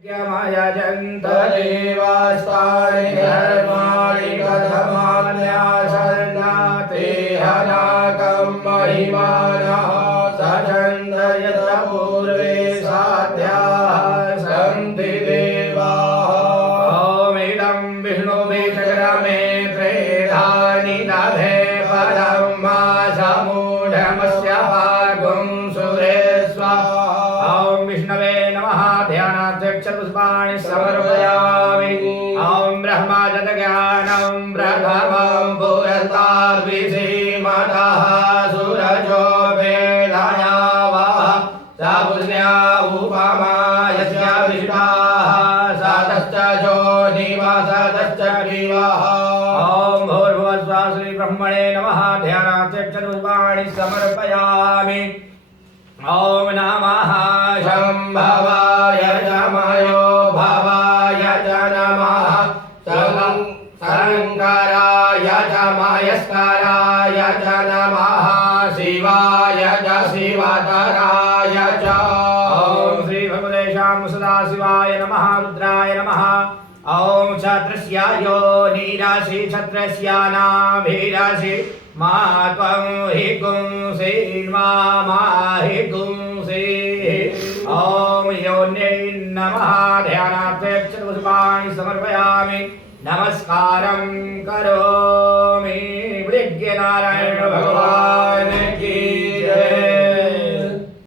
यजन्त देवास्तानि धर्माणि कथमान्यासन्नाते हनाकं महिमानः सचन्दयत पूर्वे साध्याः सन्ति देवाः। ओमिदं विष्णुवे चक्रमे त्रेधानि नभे पदं मासमूढमस्य भागं सुरेश्व। ॐ विष्णवे नमः। ध्यानाध्यक्षपुष्पाणि समर्पयामि। ॐ ब्रह्मजतज्ञानं प्रथमं पुरस्ताद्विषीमतः सूरजो वेदयावः स पुण्या उपमा यस्य विष्टाः सतश्च जोनिवसतश्च दिवः। ॐ भूर्भुवस्सुवः श्रीब्रह्मणे नमः। ध्यानाध्यक्षपुष्पाणि समर्पयामि। ॐ नमः शम्भवाय चमयो भवाय च नमः शङ्कराय च मयस्कराय च नमः शिवाय च शिवतराय च। ॐ श्री भगवतेशां सदाशिवाय नमः। रुद्राय नमः। ॐ क्षत्रस्य योनिराशि क्षत्रस्य नाभिराशि मा त्वं हि गुंसि मा हि गुंसि। ॐ योन्यै नमः। ध्यानाध्यक्षपुष्पाणि समर्पयामि। नमस्कारं करोमि। विज्ञनारायण भगवान्